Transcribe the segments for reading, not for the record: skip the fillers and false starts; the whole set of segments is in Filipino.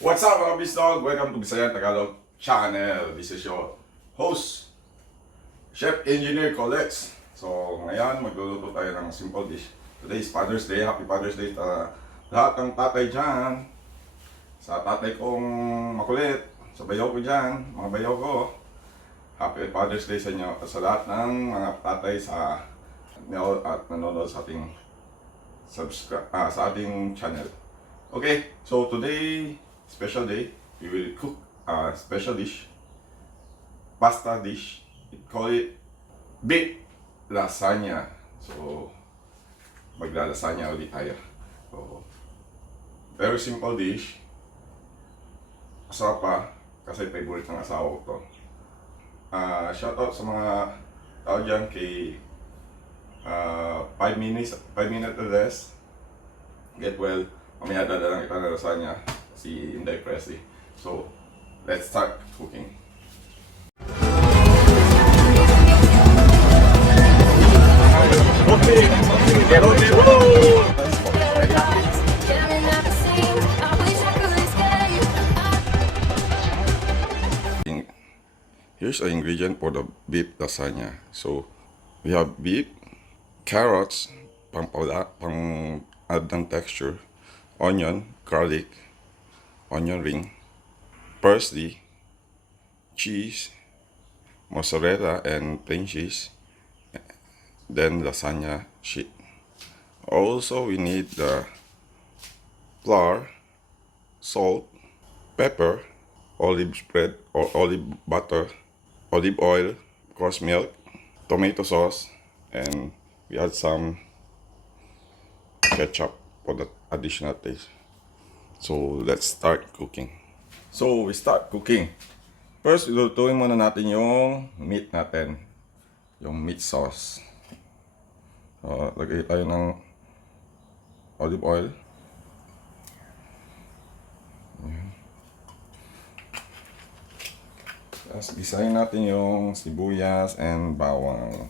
What's up mga VisLog? Welcome to Visayang Tagalog channel. This is your host, Chef Engineer Colex. So ngayon magluluto tayo ng simple dish. Today is Father's Day. Happy Father's Day sa lahat ng tatay dyan. Sa tatay kong makulit, sa bayaw ko dyan, mga bayaw ko. Happy Father's Day sa inyo at sa lahat ng mga tatay sa nanonood sa ating sa ating channel. Okay, so today special day, we will cook a special dish, pasta dish. We call it beef lasagna. So, maglalasanya ulit tayo. So, very simple dish. Masarap pa, kasi favorite ng asawa ko to. Shout out sa mga tao dyan kay 5 minutes or less. Get well. Mamaya dadalang kita na lasagna. Si Inday Presley. So, let's start cooking. Okay, here's the ingredient for the beef lasagna. So, we have beef, carrots, pang add ng texture, onion, garlic, onion ring, parsley, cheese, mozzarella and plain cheese, then lasagna sheet. Also, we need the flour, salt, pepper, olive spread or olive butter, olive oil, coarse milk, tomato sauce, and we add some ketchup for the additional taste. So, let's start cooking. So, we start cooking. First, lulutuin muna natin yung meat natin. Yung meat sauce. Lagay tayo ng olive oil. Tapos, gisahin natin yung sibuyas and bawang.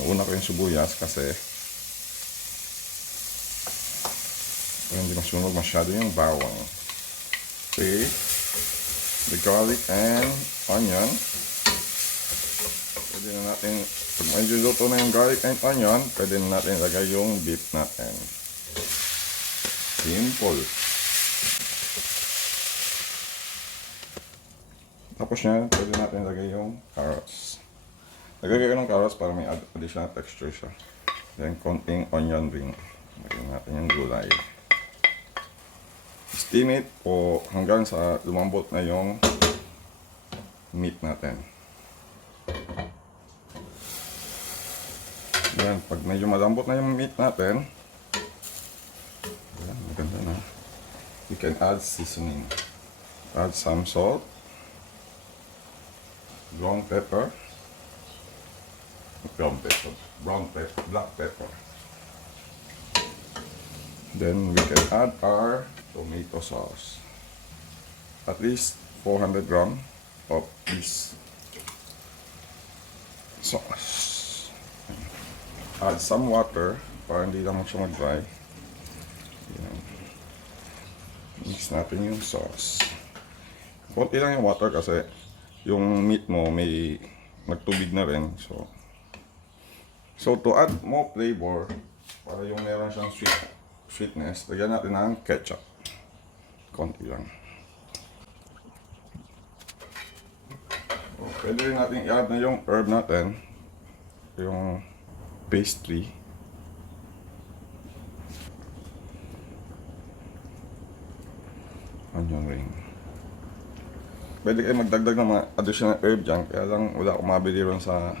Nauna ko yung sibuyas kasi hindi masunog masyado yung bawang. Okay. The garlic and onion. Pwede na natin, pag medyo luto na yung garlic and onion, pwede na natin ilagay yung beef natin. Simple. Tapos yan, pwede natin ilagay yung carrots. Lagay ko ng carrots para may additional texture siya. Then, konting onion ring. Lagay natin yung gulay. Steam it o hanggang sa lumambot na yung meat natin. Yan, pag medyo malambot na yung meat natin, yan, maganda na. You can add seasoning. Add some salt, brown pepper, black pepper. Then we can add our tomato sauce. At least 400 grams of this sauce. Add some water para hindi lang siya mag-dry. Mix natin yung sauce. Konti lang yung water kasi yung meat mo may nagtubig na rin. So to add more flavor, para yung meron siyang sweetness, lagyan natin ng ketchup. Konti lang. Pwede rin natin i-add na yung herb natin. Yung pastry. Onion ring. Pwede kayo magdagdag ng mga additional herb dyan. Kaya lang wala akong mabili rin sa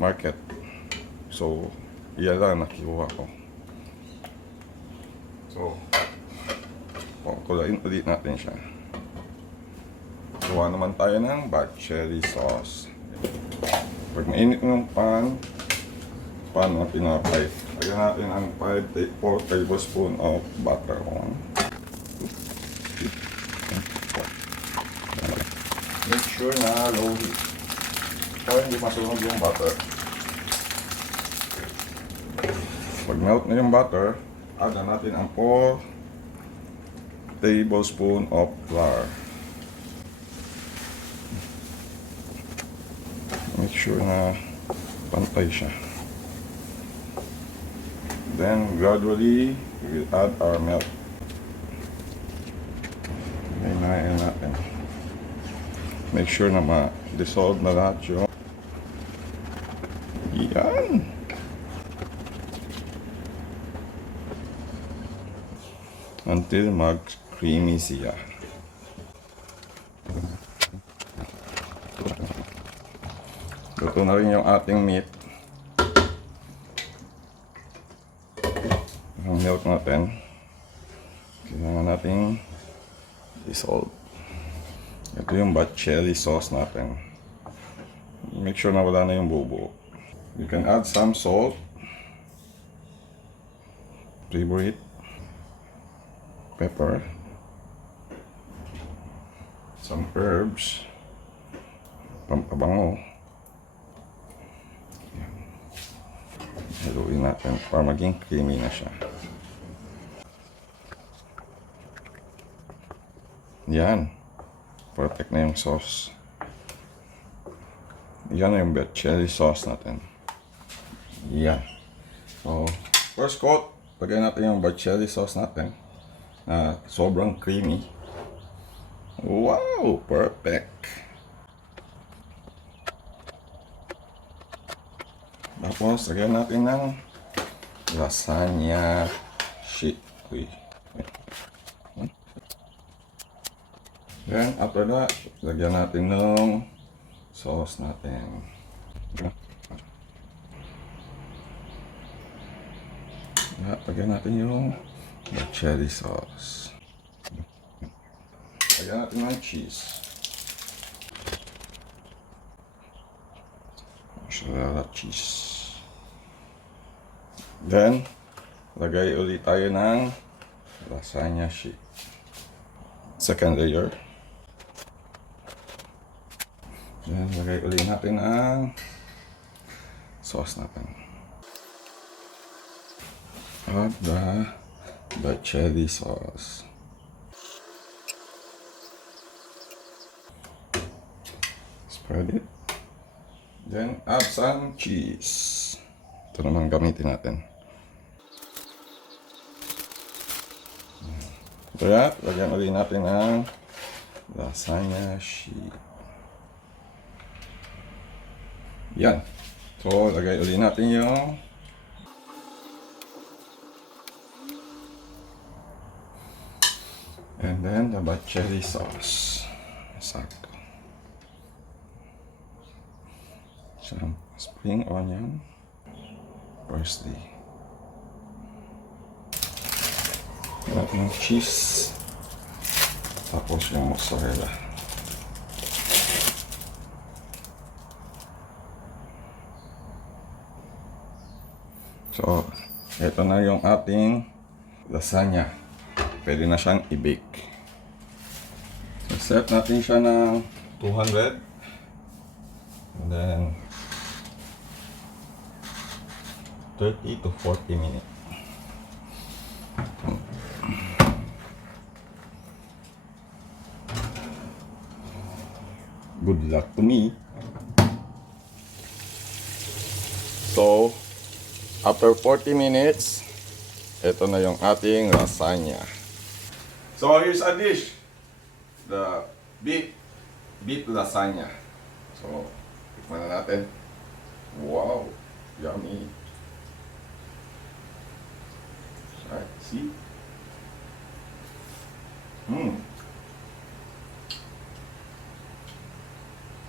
market. So, iyan lang nakikuha ko. So, kulain ulit natin siya. Gawa naman tayo ng bad cherry sauce. Pag mainit ng pan na pinapay, lagyan natin ang 4 tablespoon of butter on. Make sure na low heat. Para hindi masunog yung butter. Pag melt na yung butter, add na natin ang 4 tablespoon of flour. Make sure na pantay siya. Then gradually we will add our milk. Hinayin natin. Make sure na ma-dissolve na lahat yung yan. Until mag-creamy siya. Luto na rin yung ating meat. Ang milk natin. Kailangan nating dissolve. Ito yung bachelli sauce natin. Make sure na wala na yung bubo. You can add some salt. Flavor it. Pepper. Some herbs. Pampabango. Haluin natin para maging creamy na siya. Yan. Perfect na yung sauce. Yan na yung bachelli sauce natin. Yan. So, first coat, lagyan natin yung bachelli sauce natin na sobrang creamy. Wow! Perfect! Tapos, lagyan natin ng lasagna sheet. Then, after that, lagyan natin ng sauce natin. Lagyan natin yung bachelli sauce. Lagyan natin ng cheese. Mozzarella cheese. Then, lagay ulit tayo ng lasagna sheet. Second layer. Then, lagay ulit natin ang sauce natin. Add the bachelli sauce. Spread it. Then, add some cheese. Ito naman gamitin natin. Kaya, lagyan ulit natin ang lasagna sheet. Yan. So, lagay ulit natin yung and then the bachelli sauce. Sakto. Some spring onion. Parsley. Natin yung cheese. Tapos yung mozzarella. So, ito na yung ating lasagna. Pwede na siyang i-bake. So, set natin siya ng 200. And then, 30 to 40 minutes. Good luck to me. So, after 40 minutes, ito na yung ating lasagna. So, here's a dish. The beef lasagna. So, tikman na natin. Wow, yummy. Right, see?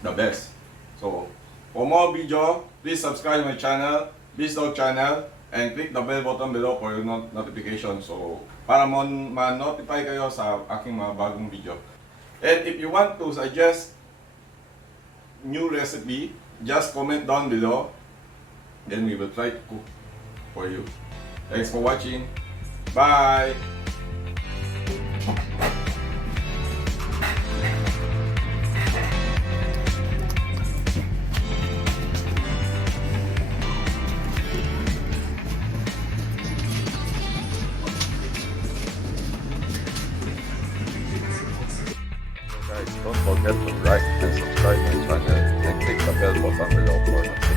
The best. So, for more video, please subscribe my channel, VisLog channel, and click the bell button below for your notification. So, para ma-notify kayo sa aking mga bagong video. And if you want to suggest new recipe, just comment down below. Then we will try to cook for you. Thanks for watching. Bye! guys, don't forget to like and subscribe my channel and click the bell button below for notifications.